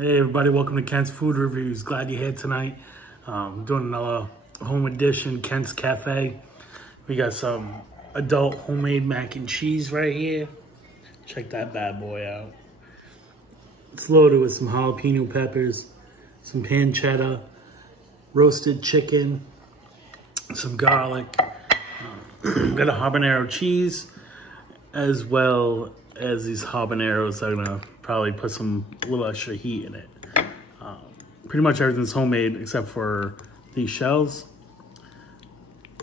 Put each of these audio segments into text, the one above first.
Hey everybody, welcome to Kent's Food Reviews. Glad you're here tonight. Doing another home edition, Kent's Cafe. We got some adult homemade mac and cheese right here. Check that bad boy out. It's loaded with some jalapeno peppers, some pancetta, roasted chicken, some garlic. Got a habanero cheese, as well as these habaneros are gonna probably put a little extra heat in it. Pretty much everything's homemade except for these shells.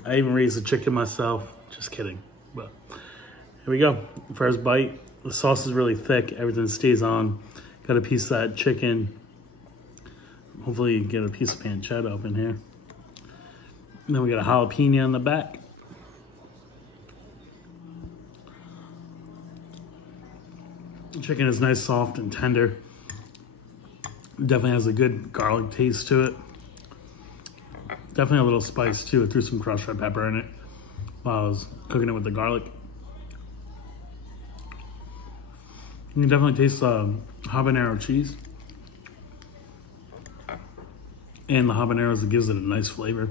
I even raised the chicken myself. Just kidding. But here we go. First bite. The sauce is really thick. Everything stays on. Got a piece of that chicken. Hopefully you get a piece of pancetta up in here. And then we got a jalapeno in the back. The chicken is nice, soft, and tender. Definitely has a good garlic taste to it. Definitely a little spice too. I threw some crushed red pepper in it while I was cooking it with the garlic. You can definitely taste the habanero cheese. And the habaneros, it gives it a nice flavor.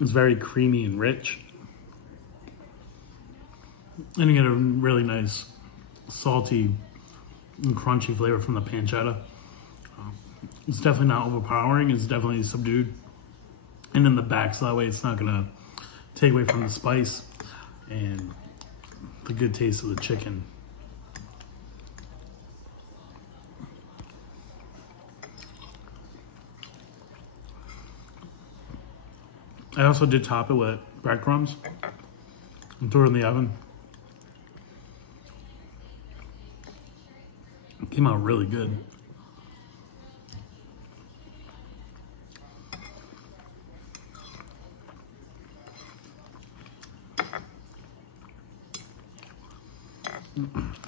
It's very creamy and rich. And you get a really nice salty and crunchy flavor from the pancetta. It's definitely not overpowering. It's definitely subdued. And in the back, so that way it's not gonna take away from the spice and the good taste of the chicken. I also did top it with breadcrumbs and threw it in the oven. It came out really good.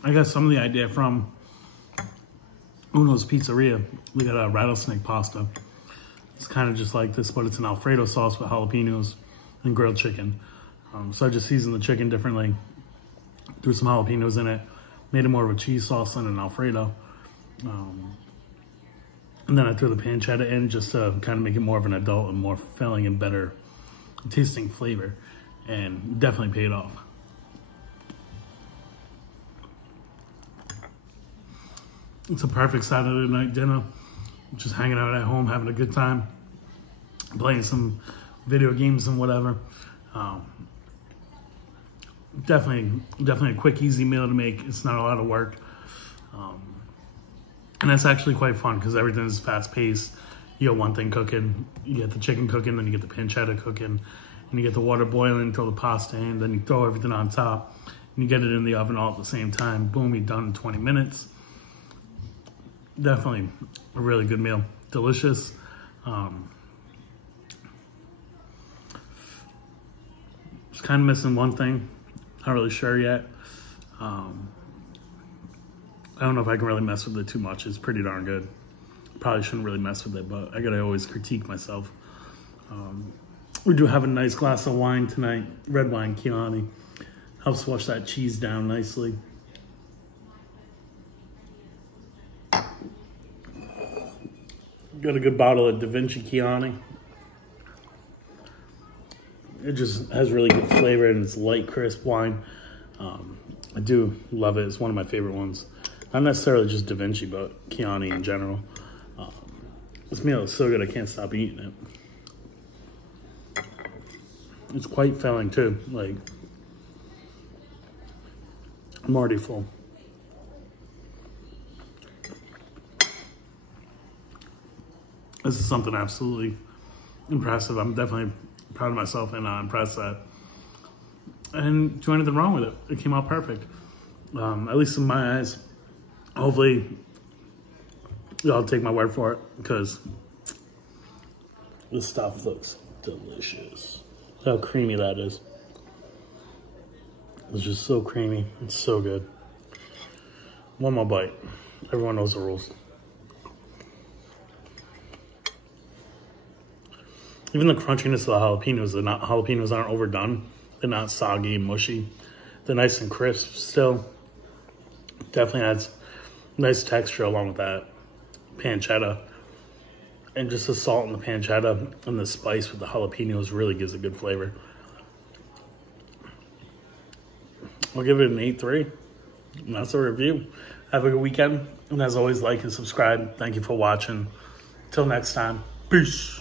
I got some of the idea from Uno's Pizzeria. We got a rattlesnake pasta. It's kind of just like this, but it's an Alfredo sauce with jalapenos and grilled chicken. So I just seasoned the chicken differently, threw some jalapenos in it, made it more of a cheese sauce than an Alfredo. And then I threw the pancetta in just to kind of make it more of an adult and more filling and better tasting flavor. And definitely paid off. It's a perfect Saturday night dinner. Just hanging out at home, having a good time, playing some video games and whatever. Definitely a quick, easy meal to make. It's not a lot of work. And that's actually quite fun because everything is fast paced. You get one thing cooking, you get the chicken cooking, then you get the pancetta cooking, and you get the water boiling, throw the pasta in, then you throw everything on top, and you get it in the oven all at the same time. Boom, you're done in 20 minutes. Definitely a really good meal. Delicious. Just kind of missing one thing. Not really sure yet. I don't know if I can really mess with it too much. It's pretty darn good. Probably shouldn't really mess with it, but I gotta always critique myself. We do have a nice glass of wine tonight. Red wine, Chianti. Helps wash that cheese down nicely. Got a good bottle of Da Vinci Chianti. It just has really good flavor and it's light, crisp wine. I do love it. It's one of my favorite ones. Not necessarily just Da Vinci, but Chianti in general. This meal is so good, I can't stop eating it. It's quite filling too. Like, I'm already full. This is something absolutely impressive. I'm definitely proud of myself and impressed that. And do anything wrong with it. It came out perfect. At least in my eyes. Hopefully, y'all take my word for it because this stuff looks delicious. Look how creamy that is. It's just so creamy. It's so good. One more bite. Everyone knows the rules. Even the crunchiness of the jalapenos aren't overdone. They're not soggy and mushy. They're nice and crisp still. Definitely adds nice texture along with that pancetta. And just the salt in the pancetta and the spice with the jalapenos really gives a good flavor. I'll give it an 8.3. And that's a review. Have a good weekend. And as always, like and subscribe. Thank you for watching. Till next time. Peace.